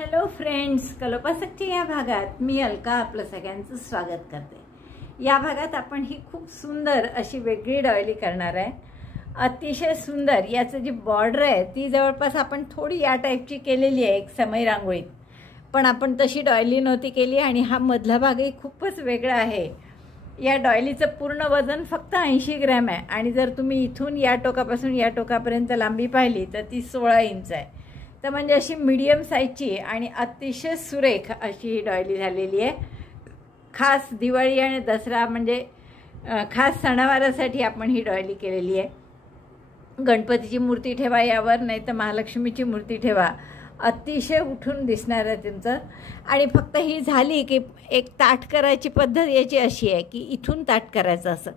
Hello friends, कल्पनाशक्ती या भागात मी अलका आपलं सगळ्यांचं स्वागत करते। या भागात आपण ही खूप सुंदर अशी वेगळी डॉयली करणार आहे। अतिशय सुंदर याचं जी बॉर्डर आहे ती जवळपास आपण थोडी या टाईपची केलेली आहे, एक समय रांगोळीत, पण आपण तशी डॉयली नव्हती केली आणि हा मधला भागही खूपच वेगळा आहे। या डॉयलीचं पूर्ण वजन फक्त 80 ग्रॅम आहे आणि जर तुम्ही इथून या टोकापासून या टोकापर्यंत लांबी पाहिली तर ती 16 इंच आहे। तर म्हणजे अशी मीडियम साईजची आणि अतिशय सुरेख अशी ही डॉयली झालेली आहे। खास दिवाळी आणि दसरा म्हणजे खास सणावारासाठी आपण ही डॉयली केलेली आहे। गणपतीची मूर्ती ठेवा यावर, नाही तर महालक्ष्मीची मूर्ती ठेवा, अतिशय उठून दिसणार आहे तुमचं। आणि फक्त ही झाली की एक ताट करायची पद्धत याची अशी आहे की इथून ताट करायचं, असं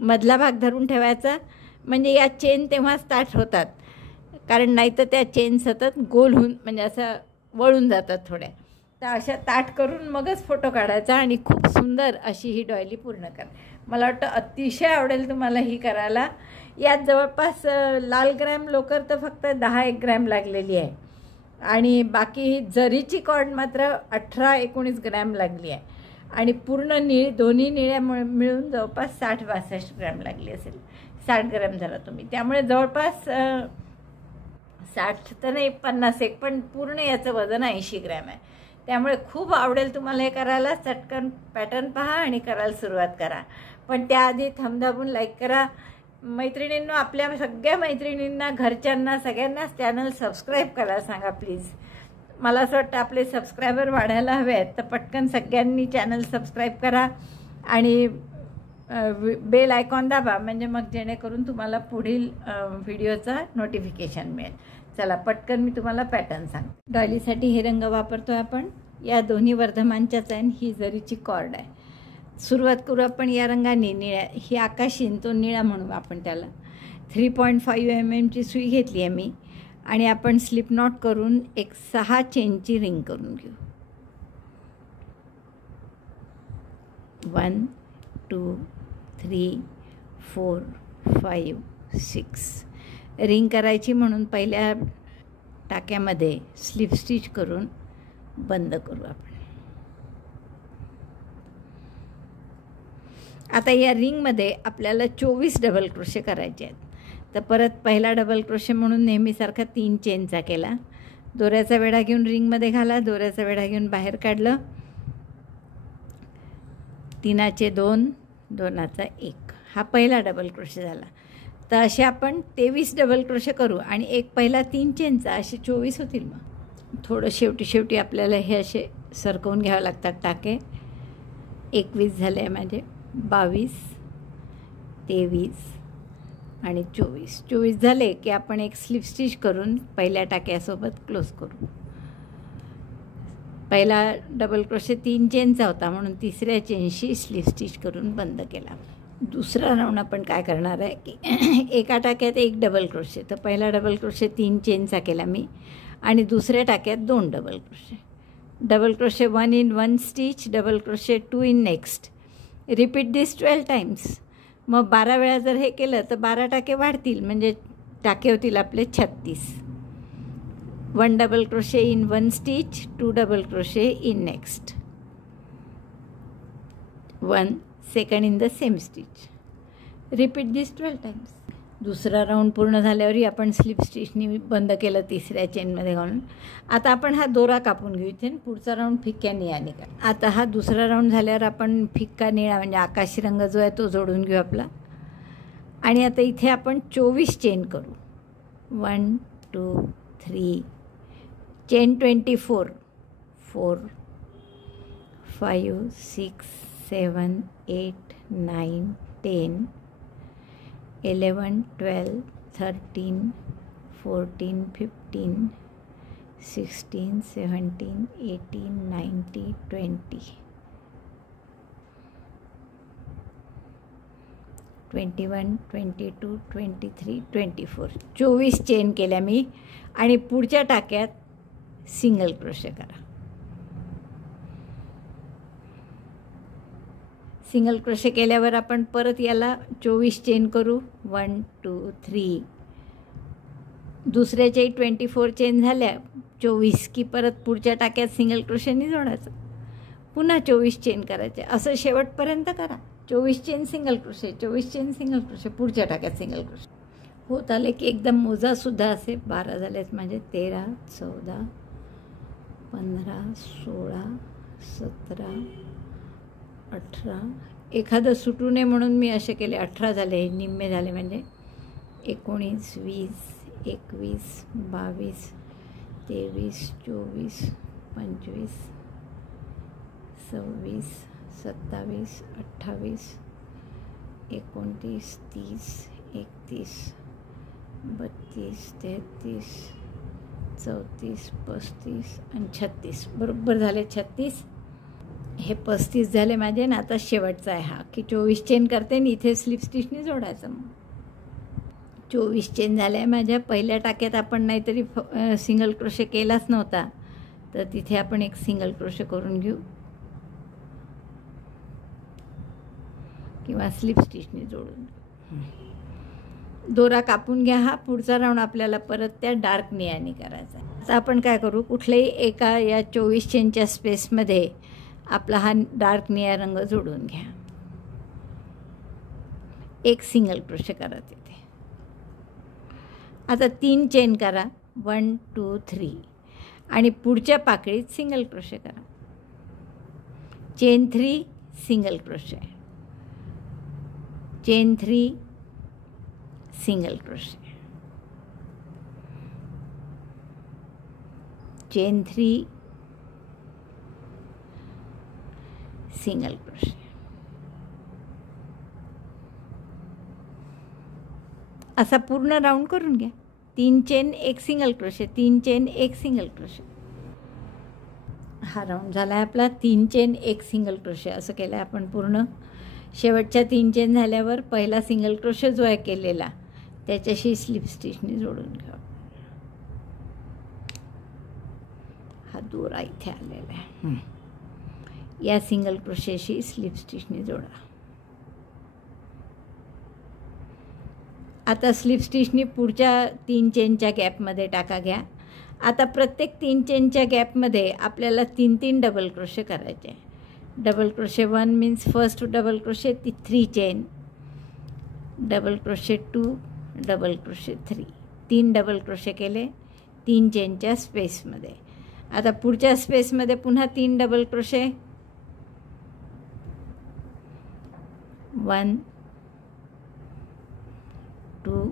मधला भाग धरून ठेवायचा, म्हणजे या चेन तेव्हाच ताट होतात, कारण नाही तर त्या चेन सतत गोल होऊन म्हणजे असं वळून जातात थोड्या। तर अशा ताट करून मगच फोटो काढायचा आणि खूप सुंदर अशी ही डॉयली पूर्ण करा। मला वाटतं अतिशय आवडेल तुम्हाला ही करायला। यात जवळपास लाल ग्रॅम लोकर तर फक्त 10-1 ग्रॅम लागलेली आहे आणि बाकी जरीची कॉर्ड मात्र 18-19 ग्रॅम लागली आहे आणि पूर्ण निळी दोन्ही निळ्या मिळून जवळपास 60-62 ग्रॅम लागली असेल। 60 ग्रॅम झाला तुम्ही, त्यामुळे जवळपास 60 तर नाही 50-1, पण पूर्ण याचं वजन 80 ग्रॅम आहे। त्यामुळे खूप आवडेल तुम्हाला हे करायला। चटकन पॅटर्न पहा आणि करायला सुरुवात करा, पण त्याआधी थंब लाईक करा। मैत्रिणींना, आपल्या सगळ्या मैत्रिणींना, घरच्यांना, सगळ्यांनाच चॅनल सबस्क्राईब करायला सांगा प्लीज। मला असं वाटतं आपले सबस्क्रायबर वाढायला हवे आहेत, तर पटकन सगळ्यांनी चॅनल सबस्क्राईब करा आणि बेल आयकॉन दाबा, म्हणजे मग जेणेकरून तुम्हाला पुढील व्हिडिओचा नोटिफिकेशन मिळेल। चला पटकन मी तुम्हाला पॅटर्न सांगते। डॉयलीसाठी हे रंग वापरतोय आपण, या दोन्ही वर्धमानच्याच आहे, ही जरीची कॉर्ड आहे। सुरुवात करू आपण या रंगाने, निळ्या, ही आकाशी तो निळा म्हणू आपण त्याला। 3.5 mm ची सुई घेतली आहे मी आणि आपण स्लिप नॉट करून एक 6 चेनची रिंग करून घेऊ। 1 2 3 4 5 6 रिंग करायची, म्हणून पहिल्या टाक्यामध्ये स्लिप स्टिच करून बंद करू आपण। आता या रिंगमध्ये आपल्याला 24 डबल क्रोशे करायचे आहेत। तर परत पहिला डबल क्रोशे म्हणून नेहमीसारखा 3 चेनचा केला, दोऱ्याचा वेढा घेऊन रिंगमध्ये घाला, दोऱ्याचा वेढा घेऊन बाहेर काढलं, 3चे 2, 2चा 1, हा पहिला डबल क्रोशे झाला। तर असे आपण 23 डबल क्रोशे करू आणि एक पहिला 3 चेनचा, असे 24 होतील। मग थोडं शेवटी आपल्याला हे असे सरकवून घ्यावं लागतात टाके। 21 झाले माझे, 22, 23 आणि 24 झाले की आपण एक स्लिप स्टिच करून पहिल्या टाक्यासोबत क्लोज करू। पहिला डबल क्रोशे 3 चेनचा होता, म्हणून तिसऱ्या चेनशी स्लिप स्टिच करून बंद केला। दुसरा राऊंड आपण काय करणार आहे की एका टाक्यात 1 डबल क्रोशे, तर पहिला डबल क्रोशे 3 चेनचा केला मी आणि दुसऱ्या टाक्यात 2 double crochet. Double crochet 1 in 1 stitch, double crochet 2 in next, repeat this 12 times. मग 12 वेळा जर हे केलं तर 12 टाके वाढतील, म्हणजे टाके होतील आपले 36। 1 double crochet in 1 stitch, 2 double crochet in next, 1 second in the same stitch, repeat this 12 times. दुसरा राऊंड पूर्ण झाल्यावरही आपण स्लिप स्टिचनी बंद केलं तिसऱ्या चेनमध्ये घालून। आता आपण हा दोरा कापून घेऊ इथे, पुढचा राऊंड फिक्क्या निळ्याने करा। आता हा दुसरा राऊंड झाल्यावर आपण फिक्का निळा म्हणजे आकाशी रंग जो आहे तो जोडून घेऊ आपला। आणि आता इथे आपण 24 चेन करू, 1 2 3 चेन 24, 4 5 6 7 8 9 10 11 12 13 14 15 16 17 18 19 20 21 22 23 24 24 चेन केल्या मी आणि पुढच्या टाक्यात सिंगल क्रोशे करा। सिंगल क्रोशे केल्यावर आपण परत याला 24 चेन करू, 1 2 3, दुसऱ्याच्याही 24 चेन झाल्या, 24 की परत पुढच्या टाक्यात सिंगल क्रोशेनी जोडायचं, पुन्हा 24 चेन करायचे, असं शेवटपर्यंत करा. 24 chain single crochet, 24 chain single crochet, पुढच्या टाक्यात सिंगल क्रोशे. होत आले की एकदम मोजासुद्धा असे 12 झालेत माझे. 13, 14, 15, 16, 17, 18. एखादं सुटू नये म्हणून मी असे केले. 18 झाले, निम्मे झाले म्हणजे. 19, 20, 21, 22, 23, 24, 25, 26, 27, 28, 29, 30, 31, 32, 33, 34, 35 आणि 36. बरोबर झाले 36. हे 35 झाले माझे. ना आता शेवटचा आहे हा, की 24 चेन करते आणि इथे स्लिप स्टिचने जोडायचं. मग 24 चेन झाल्या आहे माझ्या. पहिल्या टाक्यात आपण नाहीतरी सिंगल क्रोशे केलाच नव्हता, तर तिथे आपण एक सिंगल क्रोशे करून घेऊ किंवा स्लिप स्टिचने जोडून. दोरा कापून घ्या. हा पुढचा राऊंड आपल्याला परत त्या डार्क निळ्याने करायचा आहे. आता आपण काय करू, कुठल्याही एका या 24 चेनच्या स्पेसमध्ये आपला हा डार्क निळा रंग जोडून घ्या. एक सिंगल क्रोशे करा तिथे. आता 3 चेन करा, 1, 2, 3 आणि पुढच्या पाकळीत सिंगल क्रोशे करा. Chain 3, single crochet, chain 3, single crochet, chain 3, single crochet. असा पूर्ण राऊंड करून घ्या. 3 chain 1 single crochet, 3 chain 1 single crochet. हा राऊंड झाला आहे आपला. 3 चेन 1 सिंगल क्रोशे असं केलं आहे आपण पूर्ण. शेवटच्या 3 चेन झाल्यावर पहिला सिंगल क्रोशे जो आहे केलेला त्याच्याशी स्लिप स्टिचने जोडून घ्या. हा दोरा इथे आलेला आहे. या सिंगल क्रोशेशी स्लिप स्टिचने जोडा. आता स्लिप स्टिचने पुढच्या 3 चेनच्या गॅपमध्ये टाका घ्या. आता प्रत्येक 3 चेनच्या गॅपमध्ये आपल्याला 3-3 डबल क्रोशे करायचे. Double crochet 1 means first double crochet 3 chain, double crochet 2, double crochet 3. 3 double crochet केले 3 चेनच्या स्पेसमध्ये. आता पुढच्या स्पेसमध्ये पुन्हा 3 डबल क्रोशे, 1, 2,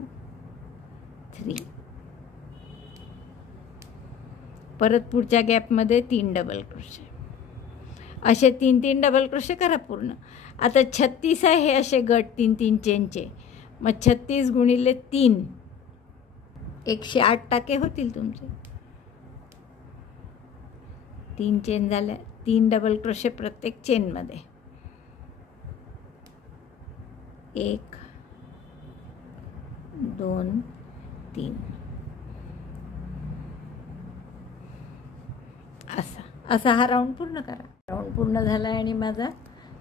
3. परत पुढच्या गॅपमध्ये 3 डबल क्रोशे. असे 3-3 डबल क्रोशे करा पूर्ण. आता 36 आहे हे असे गट 3-3 चेनचे. मग 36 गुणिले 3 108 टाके होतील तुमचे. 3 चेन झाल्या. 3 डबल क्रोशे प्रत्येक चेनमध्ये. 1, 2, 3. असा हा राऊंड पूर्ण करा. राऊंड पूर्ण झाला आहे आणि माझा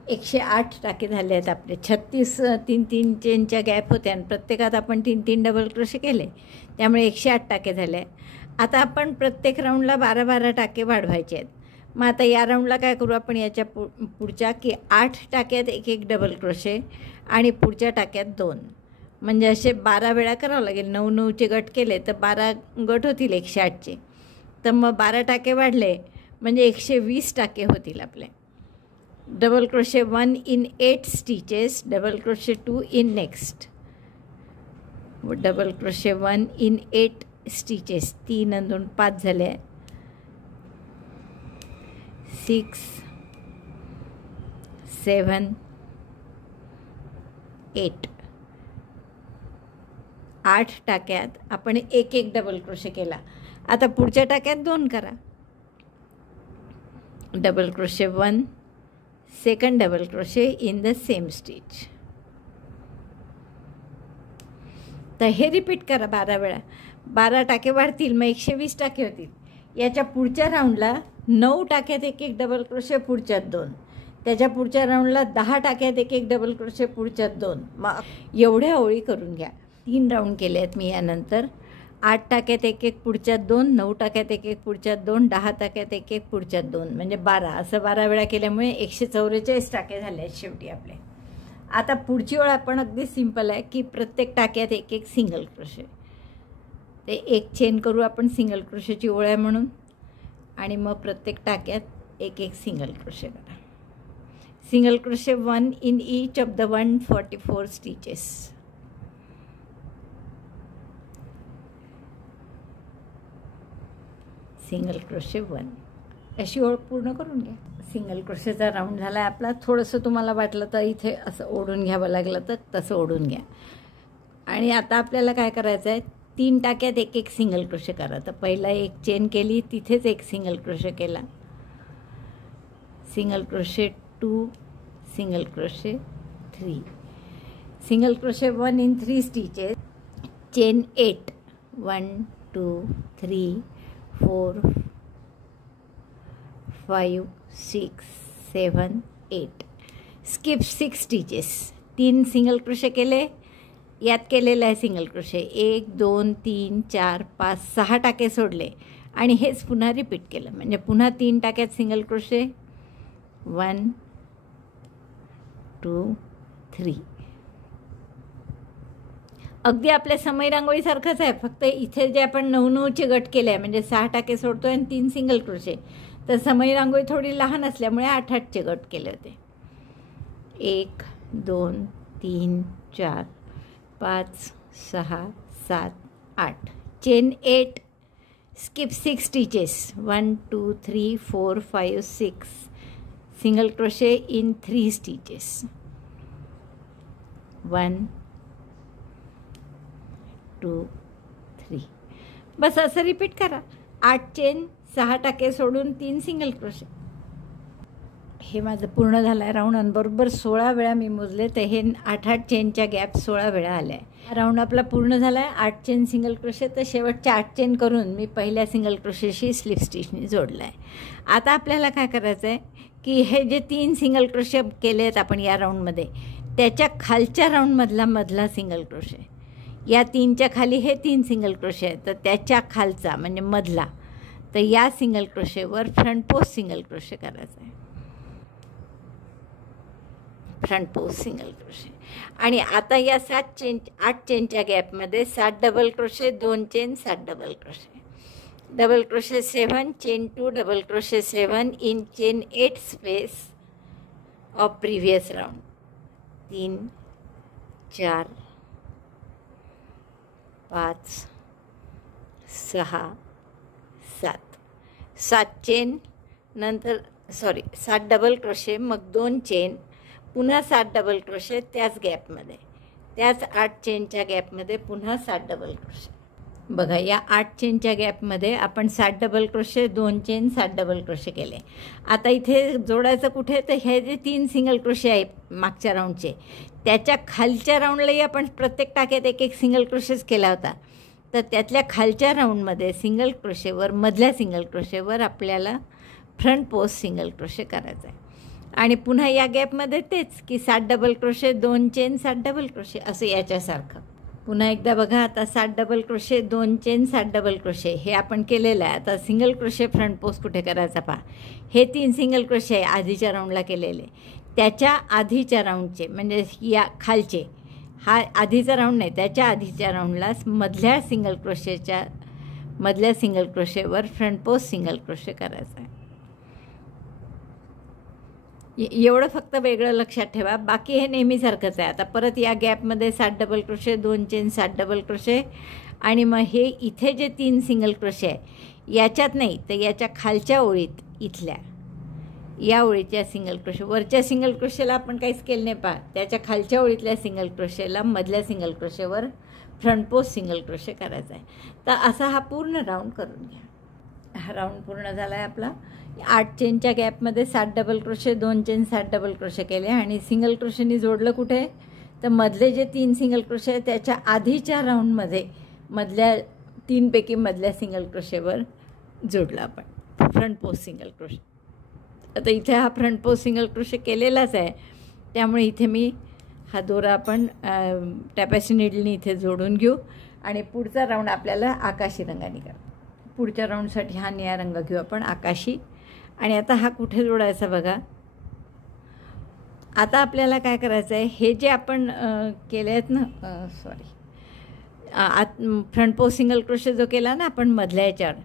108 टाके झाले आहेत आपले. 36 3-3 चेनच्या गॅप होत्या आणि प्रत्येकात आपण 3-3 डबल क्रोशे केले, त्यामुळे 108 टाके झाले. आता आपण प्रत्येक राऊंडला 12-12 टाके वाढवायचे आहेत. मग आता या राऊंडला काय करू आपण, याच्या पुढच्या की 8 टाक्यात 1-1 डबल क्रोशे आणि पुढच्या टाक्यात 2, म्हणजे असे 12 वेळा करावं लागेल. 9-9चे गट केले तर 12 गट होतील 108चे. तर मग 12 टाके वाढले म्हणजे 120 टाके होतील आपले. Double crochet 1 in 8 stitches, double crochet 2 in next, double crochet 1 in 8 stitches. 3 आणि 2 5 झाले. 6, 7, 8. 8 टाक्यात आपण 1-1 डबल क्रोशे केला. आता पुढच्या टाक्यात 2 करा. Double crochet 1, second double crochet in the same stitch. तर हे रिपीट करा 12 वेळा. 12 टाके वाढतील मग 120 टाके होतील. याच्या पुढच्या राऊंडला 9 टाक्यात 1-1 डबल क्रोशे, पुढच्यात 2. त्याच्या पुढच्या राऊंडला 10 टाक्यात 1-1 डबल क्रोशे, पुढच्यात 2. मग एवढ्या ओळी करून घ्या. 3 राऊंड केले आहेत मी यानंतर. 8 टाक्यात एक एक पुढच्यात 2, 9 टाक्यात एक एक पुढच्यात 2, 10 टाक्यात एक एक पुढच्यात 2, म्हणजे 12. असं 12 वेळा केल्यामुळे 144 टाके झाले आहेत शेवटी आपले. आता पुढची ओळ आपण अगदी सिंपल आहे की प्रत्येक टाक्यात एक एक सिंगल क्रोशे. ते एक चेन करू आपण सिंगल क्रोशेची ओळ आहे म्हणून, आणि मग प्रत्येक टाक्यात एक एक सिंगल क्रोशे करा. Single crochet 1 in each of the 144 stitches. Single crochet 1 अशी ओळ पूर्ण करून घ्या. सिंगल क्रोशेचा राऊंड झाला आहे आपला. थोडंसं तुम्हाला वाटलं तर इथे असं ओढून घ्यावं लागलं तर तसं ओढून घ्या. आणि आता आपल्याला काय करायचं आहे, 3 टाक्यात एक एक सिंगल क्रोशे करा. तर पहिला एक चेन केली, तिथेच एक सिंगल क्रोशे केला, single crochet 2, single crochet 3, single crochet 1 in 3 stitches, chain 8, 1 2 3 4 5 6 7 8, skip 6 stitches. 3 single crochet केले, यात केलेलं आहे सिंगल क्रोशे 1 2 3 4 5 6 टाके सोडले आणि हेच पुन्हा रिपीट केलं. म्हणजे पुन्हा 3 टाक्यात सिंगल क्रोशे 1 2 3. अगदी आपल्या समय रांगोळीसारखंच आहे, फक्त इथे जे आपण 9-9चे गट केले आहे म्हणजे 6 टाके सोडतोय आणि 3 सिंगल क्रोशे. तर समय रांगोळी थोडी लहान असल्यामुळे 8-8चे गट केले होते. 1 2 3 4 5 6 7 8, chain 8, skip 6 stitches, 1 2 3 4 5 6, single crochet in 3 stitches, 1 2 3. बस असं रिपीट करा. 8 चेन, 6 टाके सोडून 3 सिंगल क्रोशे. हे माझं पूर्ण झालं आहे राऊंड. आणि बरोबर 16 वेळा मी मोजले, तर हे 8-8 चेनच्या गॅप 16 वेळा आल्या आहे. राऊंड आपला पूर्ण झाला आहे. 8 चेन सिंगल क्रोशे, तर शेवटच्या 8 चेन करून मी पहिल्या सिंगल क्रोशेशी स्लिप स्टिचनी जोडला आहे. आता आपल्याला काय करायचं आहे की हे जे 3 सिंगल क्रोशे केले आहेत आपण या राऊंडमध्ये, त्याच्या खालच्या राऊंडमधला सिंगल क्रोशे, या 3च्या खाली हे 3 सिंगल क्रोशे आहेत, तर त्याच्या खालचा म्हणजे मधला, तर या सिंगल क्रोशेवर फ्रंट पोस्ट सिंगल क्रोशे करायचा आहे. Front post single crochet. आणि आता या 8 चेनच्या गॅपमध्ये 7 double crochet, 2 chain, 7 double crochet, double crochet 7, chain 2, double crochet 7 in chain 8 space of previous round, 3 4 5 6 7 chain, नंतर 7 डबल क्रोशे, मग 2 चेन, पुन्हा 7 डबल क्रोशे त्याच गॅपमध्ये, त्याच 8 चेनच्या गॅपमध्ये पुन्हा 7 डबल क्रोशे. बघा या 8 चेनच्या गॅपमध्ये आपण 7 double crochet, 2 chain, 7 double crochet केले. आता इथे जोडायचं कुठे, तर हे जे 3 सिंगल क्रोशे आहेत मागच्या राऊंडचे, त्याच्या खालच्या राऊंडलाही आपण प्रत्येक टाक्यात एक एक सिंगल क्रोशेच केला होता. तर त्यातल्या खालच्या राऊंडमध्ये सिंगल क्रोशेवर, मधल्या सिंगल क्रोशेवर आपल्याला फ्रंट पोस्ट सिंगल क्रोशे करायचं आहे. आणि पुन्हा या गॅपमध्ये तेच की 7 double crochet, 2 chain, 7 double crochet, असं याच्यासारखं. पुन्हा एकदा बघा, आता 7 double crochet, 2 chain, 7 double crochet हे आपण केलेलं आहे. आता सिंगल क्रोशे फ्रंट पोस्ट कुठे करायचा पहा. हे 3 सिंगल क्रोशे आहे आधीच्या राऊंडला केलेले, त्याच्या आधीच्या राऊंडचे म्हणजे या खालचे, हा आधीचा राऊंड नाही, त्याच्या आधीच्या राऊंडला मधल्या सिंगल क्रोशेवर फ्रंट पोस्ट सिंगल क्रोशे करायचा आहे. एवढं फक्त वेगळं लक्षात ठेवा, बाकी हे नेहमीसारखंच आहे. आता परत या गॅपमध्ये 7 double crochet, 2 chain, 7 double crochet, आणि मग हे इथे जे 3 सिंगल क्रोशे आहे याच्यात नाही, तर याच्या खालच्या ओळीत, इथल्या या ओळीच्या सिंगल क्रोशे, वरच्या सिंगल क्रोशेला आपण काहीच केलं नाही पहा, त्याच्या खालच्या ओळीतल्या सिंगल क्रोशेला मधल्या सिंगल क्रोशेवर फ्रंट पोस्ट सिंगल क्रोशे करायचा आहे. तर असा हा पूर्ण राऊंड करून घ्या. हा राऊंड पूर्ण झाला आहे आपला. 8 चेनच्या गॅपमध्ये 7 double crochet, 2 chain, 7 double crochet केले आणि सिंगल क्रोशेनी जोडलं कुठे, तर मधले जे 3 सिंगल क्रोशे आहेत त्याच्या आधीच्या राऊंडमध्ये मधल्या 3पैकी मधल्या सिंगल क्रोशेवर जोडलं आपण फ्रंट पोस्ट सिंगल क्रोशे. आता इथे हा फ्रंट पोस्ट सिंगल क्रोशे केलेलाच आहे, त्यामुळे इथे मी हा दोरा आपण टॅपेस्ट्री नीडलनी इथे जोडून घेऊ आणि पुढचा राऊंड आपल्याला आकाशी रंगाने करा. पुढच्या राऊंडसाठी हा निळा रंग घेऊ आपण, आकाशी. आणि आता हा कुठे जोडायचा बघा. आता आपल्याला काय करायचं आहे, हे जे आपण केले आहेत ना, फ्रंट पोस्ट सिंगल क्रोशे जो केला ना आपण मधल्या याच्यावर,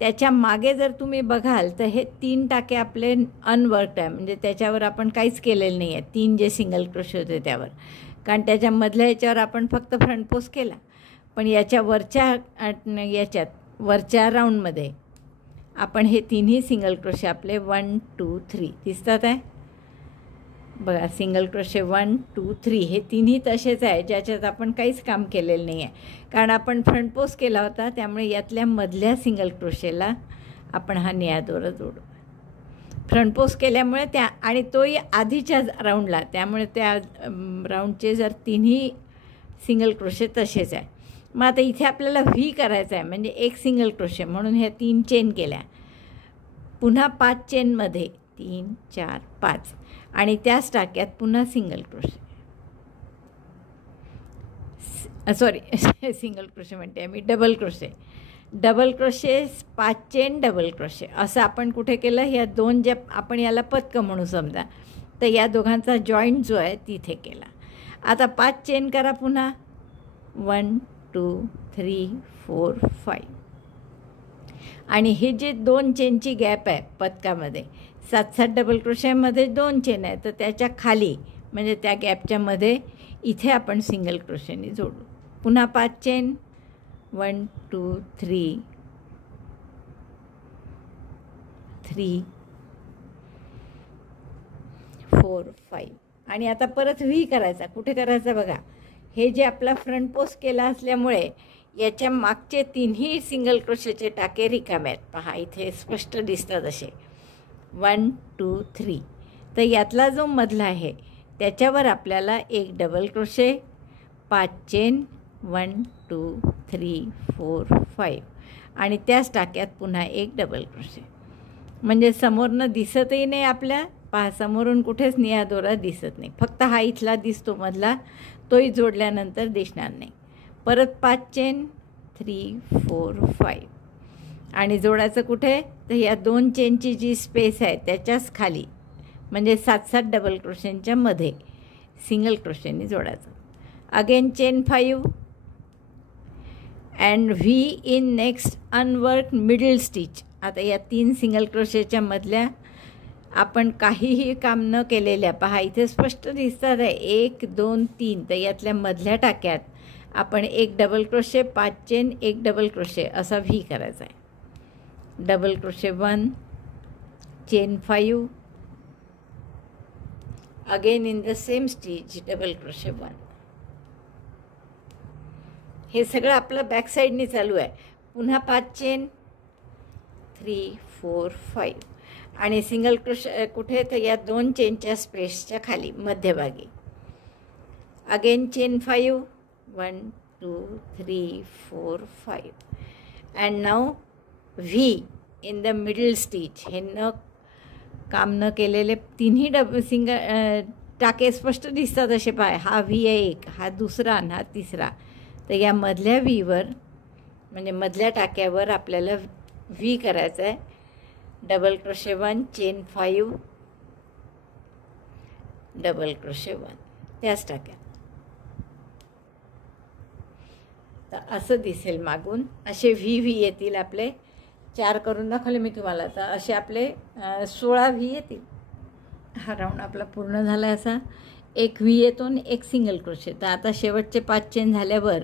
त्याच्या मागे जर तुम्ही बघाल तर हे 3 टाके आपले अनवर्कड आहे, म्हणजे त्याच्यावर आपण काहीच केलेलं नाही आहे. 3 जे सिंगल क्रोशे होते त्यावर, कारण त्याच्या मधल्या याच्यावर आपण फक्त फ्रंट पोस्ट केला. पण याच्या वरच्या राऊंडमध्ये आपण हे 3ही सिंगल क्रोशे आपले 1 2 3 दिसतात आहे बघा. सिंगल क्रोशे 1 2 3 हे 3ही तसेच आहे, ज्याच्यात आपण काहीच काम केलेलं नाही आहे, कारण आपण फ्रंट पोस्ट केला होता. त्यामुळे यातल्या मधल्या सिंगल क्रोशेला आपण हा निळा दोरा जोडू. फ्रंट पोस्ट केल्यामुळे त्या, आणि तोही आधीच्या राऊंडला, त्यामुळे त्या राऊंडचे जर 3ही सिंगल क्रोशे तसेच आहे. मग आता इथे आपल्याला व्ही करायचा आहे, म्हणजे एक सिंगल क्रोशे, म्हणून ह्या 3 चेन केल्या. पुन्हा 5 चेनमध्ये 3 4 5 आणि त्याच टाक्यात पुन्हा सिंगल क्रोशे, सिंगल क्रोशे म्हणते मी, double crochet. 5 chain double crochet असं आपण कुठे केलं, ह्या 2 जे आपण याला पदकं म्हणू समजा, तर या दोघांचा जॉईंट जो आहे तिथे केला. आता 5 चेन करा पुन्हा, 1 2 3 4 5. आणि हे जे 2 चेनची गॅप आहे पदकामध्ये, 7-7 डबल क्रोशेमध्ये 2 चेन आहे, तर त्याच्या खाली म्हणजे त्या गॅपच्या मध्ये इथे आपण सिंगल क्रोशेने जोडू. पुन्हा 5 चेन, 1 2 3 4 5. आणि आता परत व्ही करायचा. कुठे करायचा बघा, हे जे आपला फ्रंट पोस्ट केला असल्यामुळे याच्या मागचे 3ही सिंगल क्रोशेचे टाके रिकामे आहेत. पहा इथे स्पष्ट दिसतात असे 1 2 3. तर यातला जो मधला आहे त्याच्यावर आपल्याला एक डबल क्रोशे, 5 चेन, 1 2 3 4 5 आणि त्याच टाक्यात पुन्हा एक डबल क्रोशे. म्हणजे समोरनं दिसतही नाही आपल्या, पहा समोरून कुठेच निळा दोरा दिसत नाही, फक्त हा इथला दिसतो मधला, तोही जोडल्यानंतर दिसणार नाही. परत 5 चेन, 3 4 5 आणि जोडायचं कुठे, तर या 2 चेनची जी स्पेस आहे त्याच्याच खाली, म्हणजे 7-7 डबल क्रोशेंच्या मध्ये सिंगल क्रोशेने जोडायचं. Again chain 5 and V in next unworked middle stitch. आता या 3 सिंगल क्रोशेच्या मधल्या आपण काहीही काम न केलेल्या, पहा इथे स्पष्ट दिसतात आहे 1 2 3. तर यातल्या मधल्या टाक्यात आपण एक डबल क्रोशे, 5 चेन, एक डबल क्रोशे असा व्ही करायचा आहे. Double crochet 1, chain 5, again in the same stitch double crochet 1. हे सगळं आपलं बॅक साईडने चालू आहे. पुन्हा 5 चेन, 3 4 5 आणि सिंगल क्रोशे कुठे, तर या 2 चेनच्या स्पेसच्या खाली मध्यभागी. Again chain 5, 1 2 3 4 5 and now V in the middle stitch. हे न काम न केलेले 3ही टाके स्पष्ट दिसतात असे. पाय हा व्ही आहे एक, हा दुसरा आणि हा तिसरा. तर या मधल्या व्हीवर म्हणजे मधल्या टाक्यावर आपल्याला व्ही करायचा आहे. Double crochet 1, chain 5, double crochet 1 त्याच टाक्यात. तर असं दिसेल मागून, असे व्ही येतील आपले. 4 करून दाखवले मी तुम्हाला, तर असे आपले 16 व्ही येतील. हा राऊंड आपला पूर्ण झाला. असा एक व्ही येतो आणि एक सिंगल क्रोशे. तर आता शेवटचे 5 चेन झाल्यावर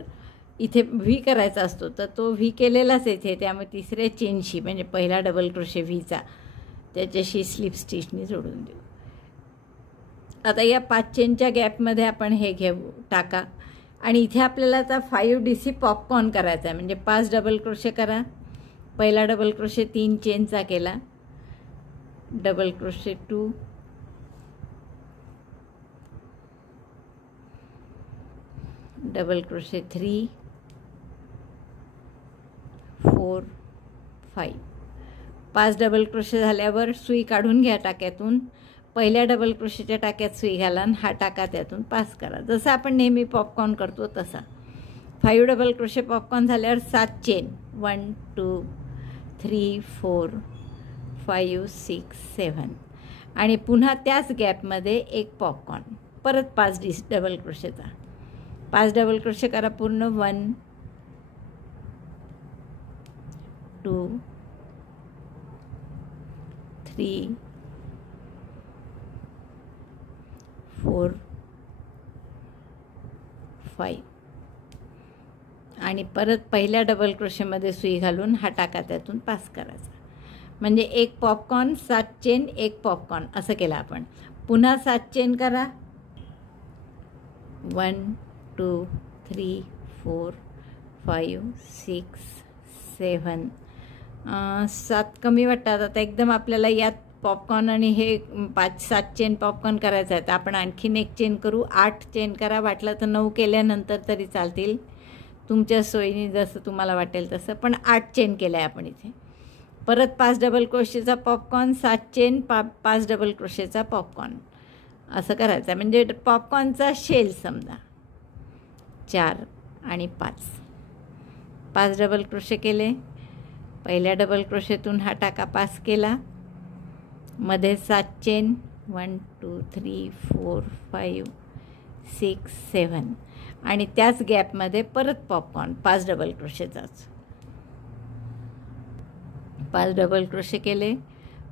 इथे व्ही करायचा असतो, तर तो व्ही केलेलाच इथे, त्यामुळे तिसऱ्या चेनशी म्हणजे पहिला डबल क्रोशे व्हीचा त्याच्याशी स्लिप स्टिचनी जोडून देऊ. आता या 5 चेनच्या गॅपमध्ये आपण हे घेऊ टाका आणि इथे आपल्याला आता 5 DC पॉपकॉर्न करायचा आहे. म्हणजे 5 डबल क्रोशे करा. पहिला डबल क्रोशे 3 चेनचा केला, double crochet 2, double crochet 3 4 5. 5 double crochet झाल्यावर सुई काढून घ्या टाक्यातून. पहिल्या डबल क्रोशेच्या टाक्यात सुई घाला आणि हा टाका त्यातून पास करा, जसं आपण नेहमी पॉपकॉर्न करतो तसा. 5 डबल क्रोशे पॉपकॉर्न झाल्यावर 7 चेन 1 2 3 4 5 6 7 आणि पुन्हा त्याच गॅपमध्ये एक पॉपकॉर्न, परत 5 डबल क्रोशेचा, 5 डबल क्रोशे करा पूर्ण. 1 2 3 4 5 आणि परत पहिल्या डबल क्रोशेमध्ये सुई घालून हा टाका त्यातून पास करायचा. म्हणजे एक पॉपकॉर्न 7 चेन एक पॉपकॉर्न असं केलं आपण. पुन्हा 7 चेन करा. 1 2 3 4 5 6 7 7 कमी वाटतात. आता एकदम आपल्याला यात पॉपकॉर्न आणि हे 5-7 चेन पॉपकॉर्न करायचं आहे तर आपण आणखीन एक चेन करू. 8 चेन करा, वाटलं तर 9 केल्यानंतर तरी चालतील, तुमच्या सोयीने जसं तुम्हाला वाटेल तसं. पण 8 चेन केलं आहे आपण इथे. परत 5 डबल क्रोशेचा पॉपकॉर्न, 7 चेन 5 डबल क्रोशेचा पॉपकॉर्न असं करायचं आहे. म्हणजे पॉपकॉर्नचा शेल समजा 4 आणि 5 डबल क्रोशे केले. पहिल्या डबल क्रोशेतून हा टाका पास केला. मध्ये 7 चेन 1 2 3 4 5 6 7 आणि त्याच गॅपमध्ये परत पॉपकॉर्न 5 डबल क्रोशेचाच. 5 डबल क्रोशे केले.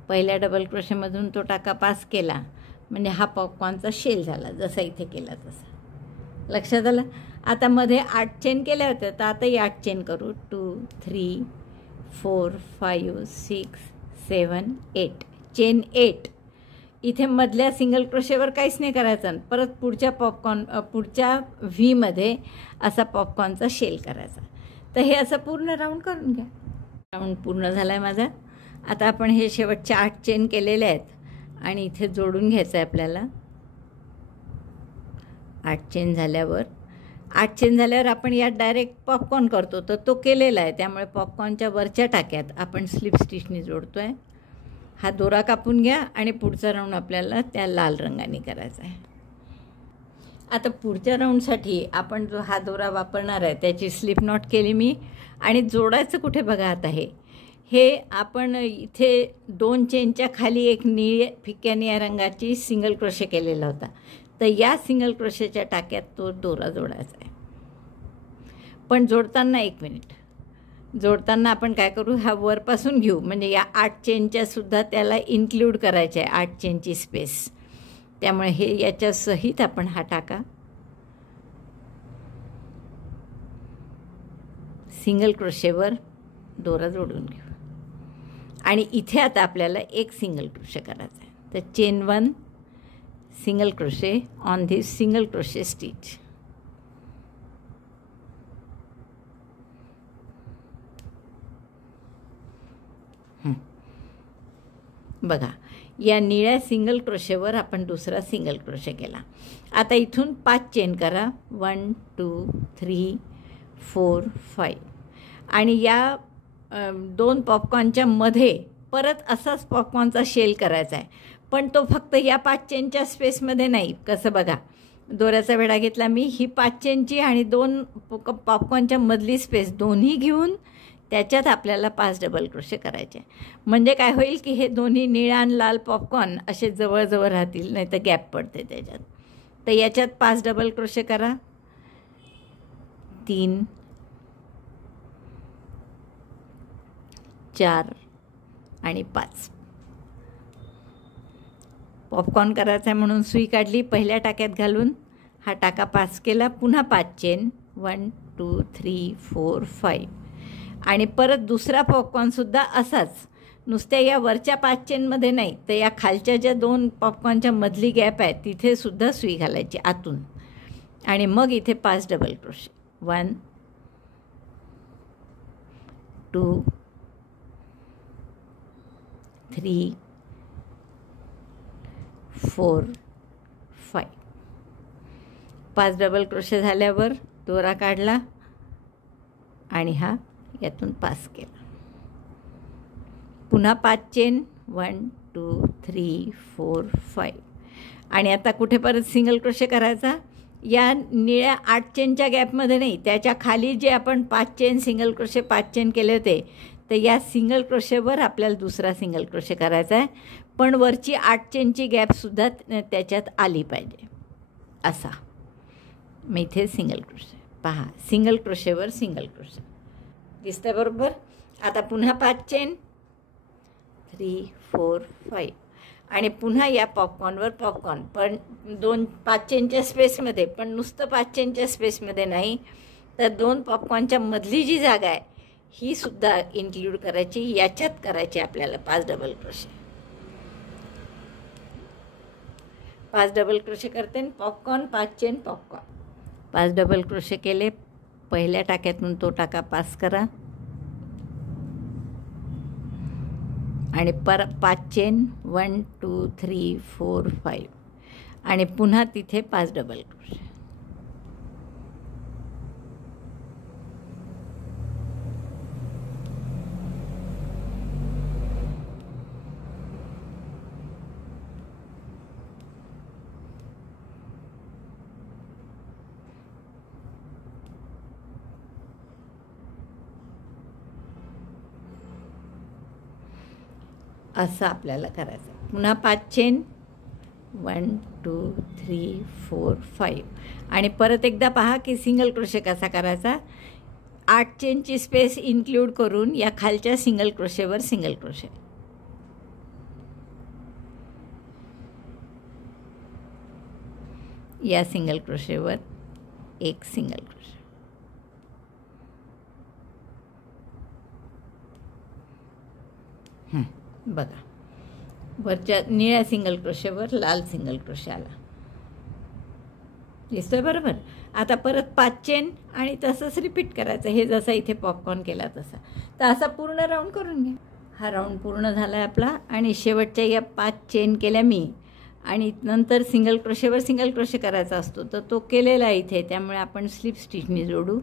पहिल्या डबल क्रोशेमधून तो टाका पास केला. म्हणजे हा पॉपकॉर्नचा शेल झाला, जसा इथे केला तसा. लक्षात आलं. आता मध्ये 8 चेन केल्या होत्या तर आताही 8 चेन करू. 2 3 4 5 6 7 8 चेन 8. इथे मधल्या सिंगल क्रोशेवर काहीच नाही करायचं. परत पुढच्या व्हीमध्ये असा पॉपकॉर्नचा शेल करायचा. तर हे असं पूर्ण राऊंड करून घ्या. राऊंड पूर्ण झाला आहे माझा. आता आपण हे शेवटच्या 8 चेन केलेले आहेत आणि इथे जोडून घ्यायचं आहे आपल्याला. 8 चेन झाल्यावर आपण यात डायरेक्ट पॉपकॉर्न करतो तर तो केलेला आहे, त्यामुळे पॉपकॉर्नच्या वरच्या टाक्यात आपण स्लिप स्टिचने जोडतो आहे. हा दोरा कापून घ्या आणि पुढचा राऊंड आपल्याला त्या लाल रंगाने करायचा आहे. आता पुढच्या राऊंडसाठी आपण जो हा दोरा वापरणार आहे त्याची स्लिप नॉट केली मी. आणि जोडायचं कुठे बघा. आता हे आपण इथे 2 चेनच्या खाली एक फिक्या निळ्या रंगाची सिंगल क्रोशे केलेला होता, तर या सिंगल क्रोशेच्या टाक्यात तो दोरा जोडायचा आहे. पण जोडताना 1 मिनिट, जोडताना आपण काय करू, हा वरपासून घेऊ. म्हणजे या 8 चेनच्या सुद्धा त्याला इन्क्लूड करायचे आहे, 8 चेनची स्पेस. त्यामुळे हे याच्या सहित आपण हा टाका सिंगल क्रोशेवर दोरा जोडून घेऊ. आणि इथे आता आपल्याला एक सिंगल क्रोशे करायचा आहे. तर chain 1 single crochet on this single crochet stitch. बघा, या निळ्या सिंगल क्रोशेवर आपण दुसरा सिंगल क्रोशे केला. आता इथून 5 चेन करा. 1 2 3 4 5 आणि या 2 पॉपकॉर्नच्या मध्ये परत असाच पॉपकॉर्नचा शेल करायचा आहे. पण तो फक्त या 5 चेनच्या स्पेसमध्ये नाही. कसं बघा, दोऱ्याचा वेढा घेतला मी, ही 5 चेनची आणि 2 पॉपकॉर्नच्या मधली स्पेस दोन्ही घेऊन त्याच्यात आपल्याला 5 डबल क्रोशे करायचे. म्हणजे काय होईल की हे दोन्ही निळा आणि लाल पॉपकॉर्न असे जवळजवळ राहतील, नाही तर गॅप पडते त्याच्यात. तर याच्यात 5 डबल क्रोशे करा. 3 4 आणि 5. पॉपकॉर्न करायचा आहे म्हणून सुई काढली, पहिल्या टाक्यात घालून हा टाका पास केला. पुन्हा 5 चेन 1 2 3 4 5 आणि परत दुसरा पॉपकॉर्नसुद्धा असाच, नुसत्या या वरच्या 5 चेनमध्ये नाही तर या खालच्या ज्या 2 पॉपकॉर्नच्या मधली गॅप आहे तिथे सुद्धा सुई घालायची आतून. आणि मग इथे 5 डबल क्रोशे. 1 2 3 4 5. 5 डबल क्रोशे झाल्यावर दोरा काढला आणि हा यातून पास केला. पुन्हा 5 चेन 1 2 3 4 5 आणि आता कुठे परत सिंगल क्रोशे करायचा. या निळ्या 8 चेनच्या गॅपमध्ये नाही, त्याच्या खाली जे आपण 5 चेन सिंगल क्रोशे 5 चेन केले होते, तर या सिंगल क्रोशेवर आपल्याला दुसरा सिंगल क्रोशे करायचा आहे, पण वरची 8 चेनची गॅपसुद्धा त्याच्यात आली पाहिजे असा. मग इथे सिंगल क्रोशे पहा, सिंगल क्रोशेवर सिंगल क्रोशे दिसतंय बरोबर. आता पुन्हा 5 चेन 3 4 5 आणि पुन्हा या पॉपकॉर्नवर पॉपकॉर्न, पण 5 चेनच्या स्पेसमध्ये, पण नुसतं 5 चेनच्या स्पेसमध्ये नाही, तर 2 पॉपकॉर्नच्या मधली जी जागा आहे ही सुद्धा इन्क्लूड करायची. याच्यात करायची आपल्याला 5 डबल क्रोशे. 5 डबल क्रोशे करते आणि popcorn 5 chain popcorn 5 double crochet केले. पहिल्या टाक्यातून तो टाका पास करा आणि 5 चेन 1 2 3 4 5 आणि पुन्हा तिथे 5 डबल क्रोशे. असं आपल्याला करायचं. पुन्हा 5 चेन 1 2 3 4 5 आणि परत एकदा पहा की सिंगल क्रोशे कसा करायचा. 8 चेनची स्पेस इन्क्लूड करून या खालच्या सिंगल क्रोशेवर सिंगल क्रोशे. या सिंगल क्रोशेवर एक सिंगल क्रोशे. बघा, वरच्या निळ्या सिंगल क्रोशेवर लाल सिंगल क्रोशे आला, दिसतोय बरोबर. आता परत 5 चेन आणि तसंच रिपीट करायचं. हे जसं इथे पॉपकॉर्न केला तसा, तर असा पूर्ण राऊंड करून घ्या. हा राऊंड पूर्ण झाला आहे आपला. आणि शेवटच्या या 5 चेन केल्या मी, आणि नंतर सिंगल क्रोशेवर सिंगल क्रोशे करायचा असतो, तर तो केलेला आहे इथे, त्यामुळे आपण स्लिप स्टिचने जोडू.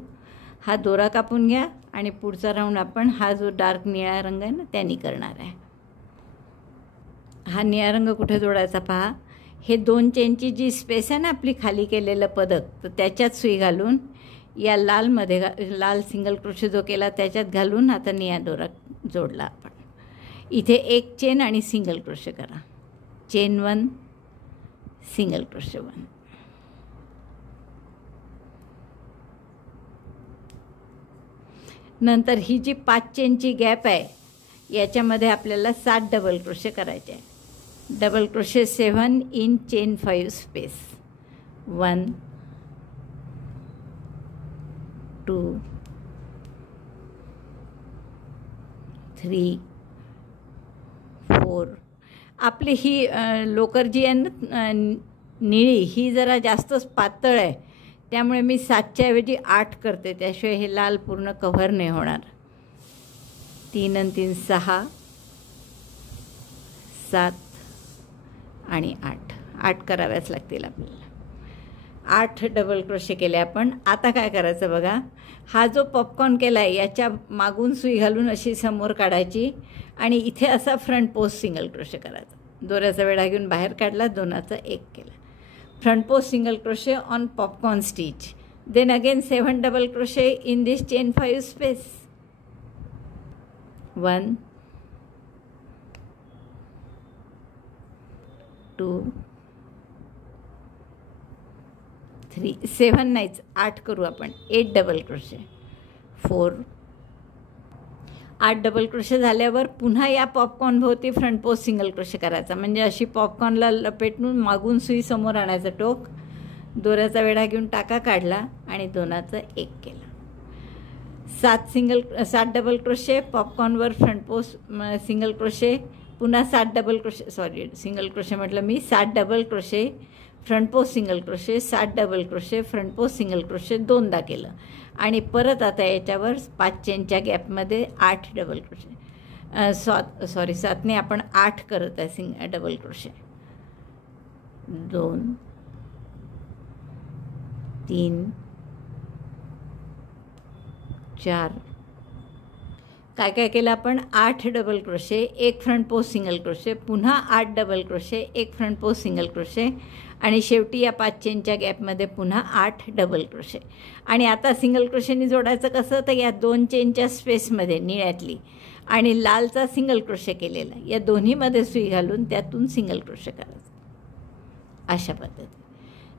हा दोरा कापून घ्या आणि पुढचा राऊंड आपण हा जो डार्क निळा रंग आहे ना त्यांनी करणार आहे. हा निळा रंग कुठे जोडायचा पहा. हे 2 चेनची जी स्पेस आहे ना आपली खाली केलेलं पदक, तर त्याच्यात सुई घालून या लाल सिंगल क्रोशे जो केला त्याच्यात घालून आता निळा दोरा जोडला आपण. इथे 1 चेन आणि सिंगल क्रोशे करा. Chain 1 single crochet 1. नंतर ही जी 5 चेनची गॅप आहे याच्यामध्ये आपल्याला 7 डबल क्रोशे करायचे आहे. Double crochet 7 in chain 5 space. 1 2 3 4. आपली ही लोकर जी आहे ना निळी, ही जरा जास्तच पातळ आहे, त्यामुळे मी 7च्या ऐवजी 8 करते, त्याशिवाय हे लाल पूर्ण कव्हर नाही होणार. 3 आणि 3 6 7 आणि 8 कराव्याच लागतील आपल्याला. 8 डबल क्रोशे केले आपण. आता काय करायचं बघा, हा जो पॉपकॉर्न केला आहे याच्या मागून सुई घालून अशी समोर काढायची आणि इथे असा फ्रंट पोस्ट सिंगल क्रोशे करायचा. दोऱ्याचा वेढा घेऊन बाहेर काढला, दोनाचा 1 केला. Front post single crochet on popcorn stitch. Then again 7 double crochet in this chain 5 space. 1 2 3 7 नाहीच 8 करू आपण. 8 डबल क्रोशे 4. 8 डबल क्रोशे झाल्यावर पुन्हा या पॉपकॉर्न भोवती फ्रंट पोस्ट सिंगल क्रोशे करायचा. म्हणजे अशी पॉपकॉर्नला लपेटून मागून सुई समोर आणायचं टोक. दोऱ्याचा वेढा घेऊन टाका काढला आणि दोनाचं 1 केला. 7 डबल क्रोशे पॉपकॉर्नवर फ्रंट पोस्ट सिंगल क्रोशे. पुन्हा 7 double crochet, sorry single crochet म्हटलं मी. 7 double crochet front post single crochet, 7 double crochet front post single crochet 2दा केलं. आणि परत आता याच्यावर 5 चेनच्या गॅपमध्ये 8 डबल क्रोशे. 7ने आपण 8 करत आहे डबल क्रोशे. 2 3 4. काय काय केलं आपण. 8 double crochet, 1 front post single crochet, पुन्हा 8 double crochet, 1 front post single crochet आणि शेवटी या 5 चेनच्या गॅपमध्ये पुन्हा 8 डबल क्रोशे. आणि आता सिंगल क्रोशेने जोडायचं कसं, तर या 2 चेनच्या स्पेसमध्ये निळ्यातली आणि लालचा सिंगल क्रोशे केलेला या दोन्हीमध्ये सुई घालून त्यातून सिंगल क्रोशे करायचं अशा पद्धतीने.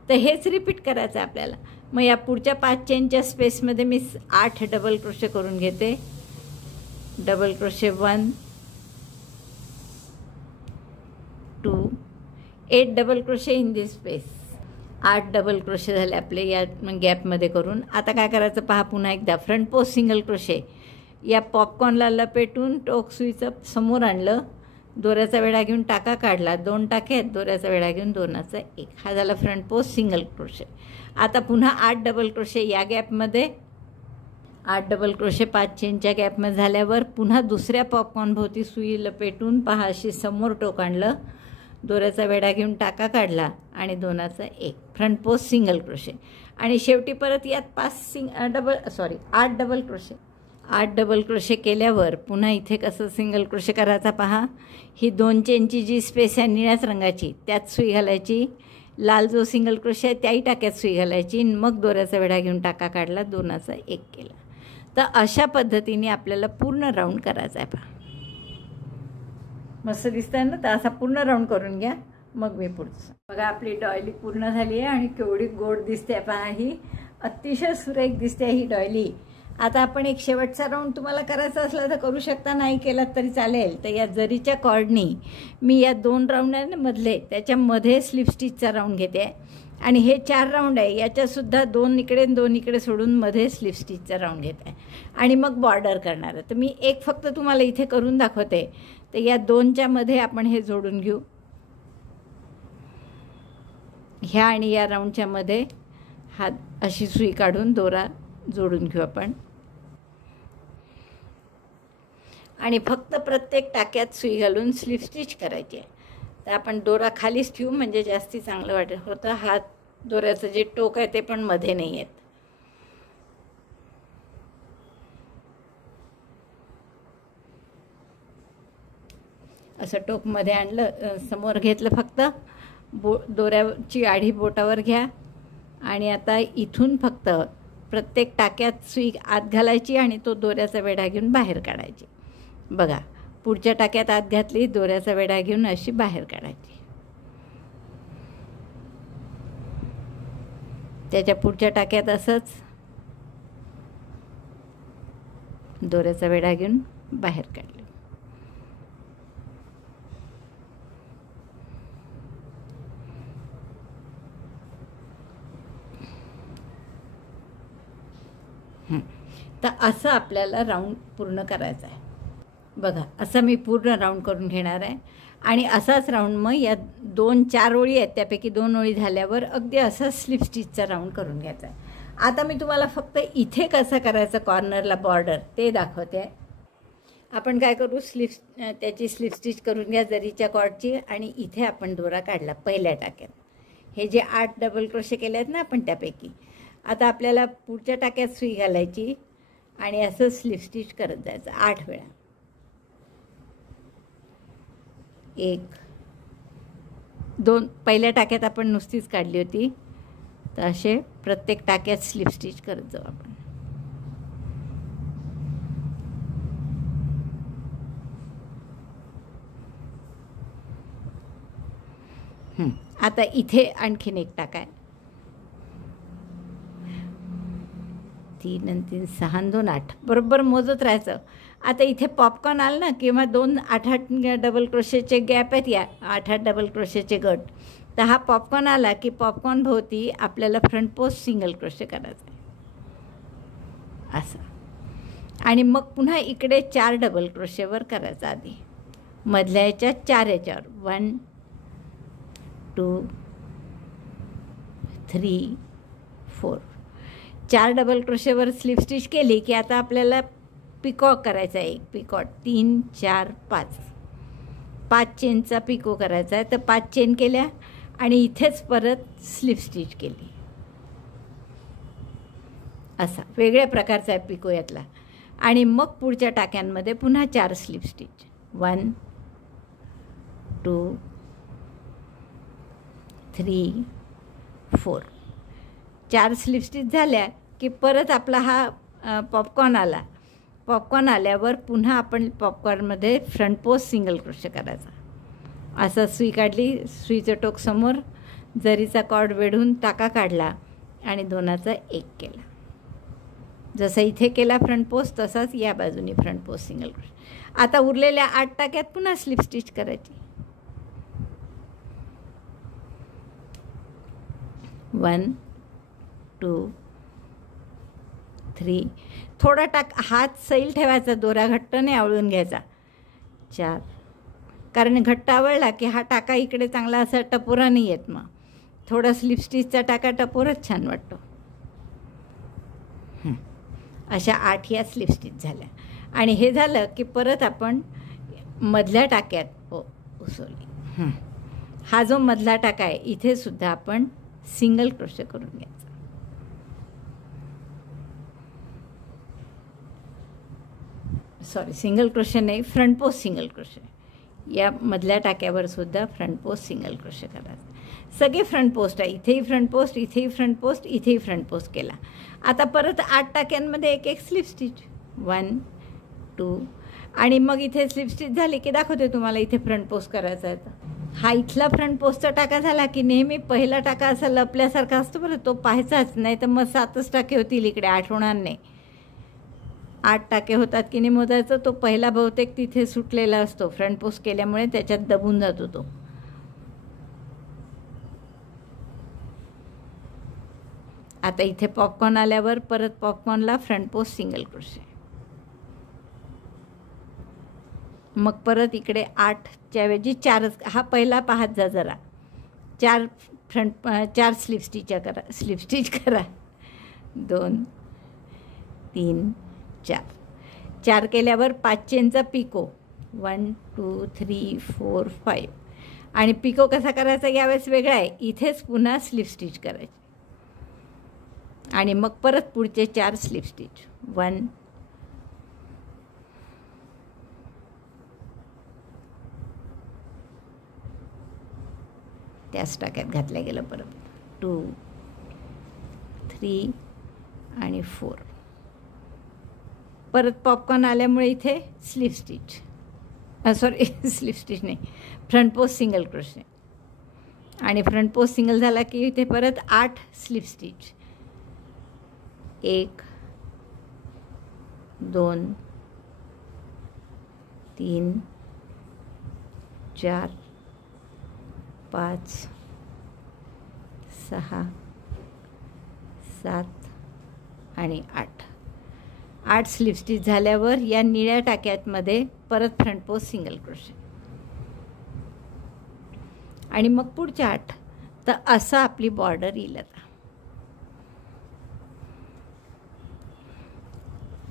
तर हेच रिपीट करायचं आपल्याला. मग या पुढच्या 5 चेनच्या स्पेसमध्ये मी 8 डबल क्रोशे करून घेते. Double crochet 1 2 8 double crochet in this space. 8 double crochet झाले आपले या गॅपमध्ये करून. आता काय करायचं पहा, पुन्हा एकदा फ्रंट पोस्ट सिंगल क्रोशे या पॉपकॉर्नला लपेटून टोक सुईचं समोर आणलं, दोऱ्याचा वेढा घेऊन टाका काढला, 2 टाके आहेत, दोऱ्याचा वेढा घेऊन 2चा 1. हा झाला फ्रंट पोस्ट सिंगल क्रोशे. आता पुन्हा 8 डबल क्रोशे या गॅपमध्ये, 8 डबल क्रोशे 5 चेनच्या गॅपमध्ये झाल्यावर पुन्हा दुसऱ्या पॉपकॉर्न भोवती सुई लपेटून पहा अशी समोर टोक आणलं, दोऱ्याचा वेढा घेऊन टाका काढला आणि 2चा 1 फ्रंट पोस्ट सिंगल क्रोशे. आणि शेवटी परत यात 8 डबल क्रोशे. 8 डबल क्रोशे केल्यावर पुन्हा इथे कसं सिंगल क्रोशे करायचा पहा. ही 2 चेनची जी स्पेस आहे निळ्याच रंगाची त्यात सुई घालायची, लाल जो सिंगल क्रोशे आहे त्याही टाक्यात सुई घालायची, मग दोऱ्याचा वेढा घेऊन टाका काढला, 2चा 1 केला. तर अशा पद्धतीने आपल्याला पूर्ण राऊंड करायचा आहे पहा. मस्त दिसतंय ना. तर असा पूर्ण राऊंड करून घ्या, मग मी पुढचं. बघा आपली डॉयली पूर्ण झाली आहे आणि केवढी गोड दिसते पहा. ही अतिशय सुरेख दिसते ही डॉयली. आता आपण एक शेवटचा राऊंड तुम्हाला करायचा असला तर करू शकता, नाही केलात तरी चालेल. तर या जरीच्या कॉर्डनी मी या 2 राऊंड आहे ना मधले, त्याच्यामध्ये स्लिप स्टिचचा राऊंड घेते आणि हे 4 राऊंड आहे याच्यासुद्धा 2 इकडे 2 इकडे सोडून मध्ये स्लिप स्टिचचा राऊंड घेत आहे आणि मग बॉर्डर करणार आहे. तर मी एक फक्त तुम्हाला इथे करून दाखवते. तर या 2च्या मध्ये आपण हे जोडून घेऊ, ह्या आणि या राऊंडच्या मध्ये हा अशी सुई काढून दोरा जोडून घेऊ आपण आणि फक्त प्रत्येक टाक्यात सुई घालून स्लिप स्टिच करायची आहे. तर आपण दोरा खालीच ठेवू म्हणजे जास्ती चांगलं वाटत होतं. हा दोऱ्याचं जे टोक आहे ते पण मध्ये नाही येत. असं टोक मध्ये आणलं, समोर घेतलं, फक्त दोऱ्याची आडी बोटावर घ्या आणि आता इथून फक्त प्रत्येक टाक्यात सुई आत घालायची आणि तो दोऱ्याचा वेढा घेऊन बाहेर काढायची. बघा पुढच्या टाक्यात आत घातली, दोऱ्याचा वेढा घेऊन अशी बाहेर काढायची. त्याच्या पुढच्या टाक्यात असंच दोऱ्याचा वेढा घेऊन बाहेर काढली. तर असं आपल्याला राऊंड पूर्ण करायचं आहे. बघा असं मी पूर्ण राऊंड करून घेणार आहे आणि असाच राऊंड मग या 2-4 ओळी आहेत त्यापैकी 2 ओळी झाल्यावर अगदी असाच स्लिप स्टिचचा राऊंड करून घ्यायचा आहे. आता मी तुम्हाला फक्त इथे कसं करायचं कॉर्नरला बॉर्डर ते दाखवते. आपण काय करू, त्याची स्लिप स्टिच करून घ्या जरीच्या कॉर्डची आणि इथे आपण दोरा काढला पहिल्या टाक्यात. हे जे 8 डबल क्रोशे केले आहेत ना आपण त्यापैकी. आता आपल्याला पुढच्या टाक्यात सुई घालायची आणि असं स्लिप स्टिच करत जायचं 8 वेळा. 1 2 पहिल्या टाक्यात आपण नुसतीच काढली होती, तर असे प्रत्येक टाक्यात स्लिप स्टिच करत जाऊ आपण. आता इथे आणखीन एक टाका आहे. 3 आणि 3 6 आणि 2 8 बरोबर मोजत राहायचं. आता इथे पॉपकॉर्न आलं ना किंवा 2 8-8 डबल क्रोशेचे गॅप आहेत या 8-8 डबल क्रोशेचे गट. तर हा पॉपकॉर्न आला की पॉपकॉर्न भोवती आपल्याला फ्रंट पोस्ट सिंगल क्रोशे करायचं आहे असं. आणि मग पुन्हा इकडे 4 डबल क्रोशेवर करायचं आधी मधल्या याच्या 4 याच्यावर 1 2 3 4 4 डबल क्रोशेवर स्लिप स्टिच केली की आता आपल्याला पिकॉक करायचा आहे. एक पिकॉक 3 4 5 चेनचा पिको करायचा आहे. तर 5 चेन केल्या आणि इथेच परत स्लिप स्टिच केली. असा वेगळ्या प्रकारचा आहे पिको यातला. आणि मग पुढच्या टाक्यांमध्ये पुन्हा 4 स्लिप स्टिच 1 2 3 4. 4 स्लिप स्टिच झाल्या की परत आपला हा पॉपकॉर्न आला. पॉपकॉर्न आल्यावर पुन्हा आपण पॉपकॉर्नमध्ये फ्रंट पोस्ट सिंगल क्रोशे करायचा. असं सुई काढली, सुईचं टोक समोर, जरीचा कॉर्ड वेढून टाका काढला आणि 2चा 1 केला. जसं इथे केला फ्रंट पोस्ट तसाच या बाजूनी फ्रंट पोस्ट सिंगल क्रोशे. आता उरलेल्या 8 टाक्यात पुन्हा स्लिप स्टिच करायची. 1 2 3. थोडा हात सैल ठेवायचा, दोरा घट्ट नाही आवळून घ्यायचा. 4. कारण घट्ट आवळला की हा टाका इकडे चांगला असा टपोरा नाही येत. मग थोडा स्लिप स्टिचचा टाका टपोरच छान वाटतो. अशा 8 या स्लिप स्टिच झाल्या. आणि हे झालं की परत आपण मधल्या टाक्यात उसवली. हा जो मधला टाका आहे इथे सुद्धा आपण सिंगल क्रोशे करून घ्यायचा. सिंगल क्रोशे नाही, फ्रंट पोस्ट सिंगल क्रोशे. या मधल्या टाक्यावर सुद्धा फ्रंट पोस्ट सिंगल क्रोशे करायचं. सगळे फ्रंट पोस्ट आहे. इथेही फ्रंट पोस्ट, इथेही फ्रंट पोस्ट, इथेही फ्रंट पोस्ट केला. आता परत 8 टाक्यांमध्ये एक स्लिप स्टिच. 1 2. आणि मग इथे स्लिप स्टिच झाली की दाखवते तुम्हाला इथे फ्रंट पोस्ट करायचा आहे. हा इथला फ्रंट पोस्टचा टाका झाला की नेहमी पहिला टाका असा लपल्यासारखा असतो बरं, तो पाहायचाच नाही तर मग 7च टाके होतील इकडे, 8 होणार नाही. 8 टाके होतात की नाही मोजायचं. तो पहिला बहुतेक तिथे सुटलेला असतो फ्रंट पोस्ट केल्यामुळे, त्याच्यात दबून जातो तो. आता इथे पॉपकॉर्न आल्यावर परत पॉपकॉर्नला फ्रंट पोस्ट सिंगल क्रोशे. मग परत इकडे 8च्या ऐवजी 4च. हा पहिला पाहत जा जरा. 4 स्लिप स्टिच करा. 2 3 4. 4 केल्यावर 5 चेनचा पिको. 1 2 3 4 5. आणि पिको कसा करायचा यावेळेस वेगळा आहे. इथेच पुन्हा स्लिप स्टिच करायची. आणि मग परत पुढचे 4 स्लिप स्टिच. 1 त्याच टाक्यात घातल्या गेलं. परत 2 3 आणि 4. परत पॉपकॉर्न आल्यामुळे इथे स्लिप स्टिच, स्लिप स्टिच नाही, फ्रंट पोस्ट सिंगल क्रोशे. आणि फ्रंट पोस्ट सिंगल झाला की इथे परत 8 स्लिप स्टिच. 1 2 3 4 5 6 7 आणि 8. 8 स्लिप स्टिच झाल्यावर या निळ्या टाक्यामध्ये परत फ्रंट पोस्ट सिंगल क्रोशे. आणि मग पुढच्या 8. तर असं आपली बॉर्डर येईल. आता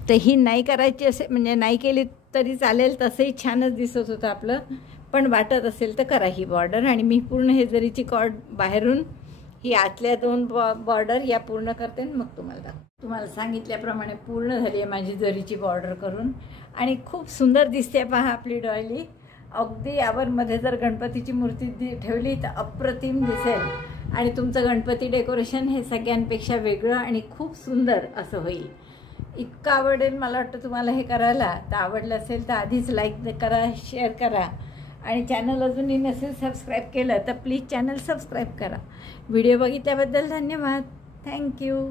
तर ही नाही करायची असे म्हणजे नाही केली तरी चालेल, तसंही छानच दिसत होतं आपलं. पण वाटत असेल तर करा ही बॉर्डर. आणि मी पूर्ण हे जरीची कॉर्ड बाहेरून ही आतल्या 2 बॉर्डर या पूर्ण करते मग तुम्हाला सांगितल्याप्रमाणे पूर्ण झाली आहे माझी जरीची बॉर्डर करून. आणि खूप सुंदर दिसते पहा आपली डॉयली. अगदी यावरमध्ये जर गणपतीची मूर्ती ठेवली तर अप्रतिम दिसेल. आणि तुमचं गणपती डेकोरेशन हे सगळ्यांपेक्षा वेगळं आणि खूप सुंदर असं होईल. इतकं आवडेल मला वाटतं तुम्हाला हे करायला. तर आवडलं असेल तर आधीच लाईक करा, शेअर करा. आणि चॅनल अजूनही नसेल सबस्क्राईब केलं तर प्लीज चॅनल सबस्क्राईब करा. व्हिडिओ बघितल्याबद्दल धन्यवाद. थँक्यू.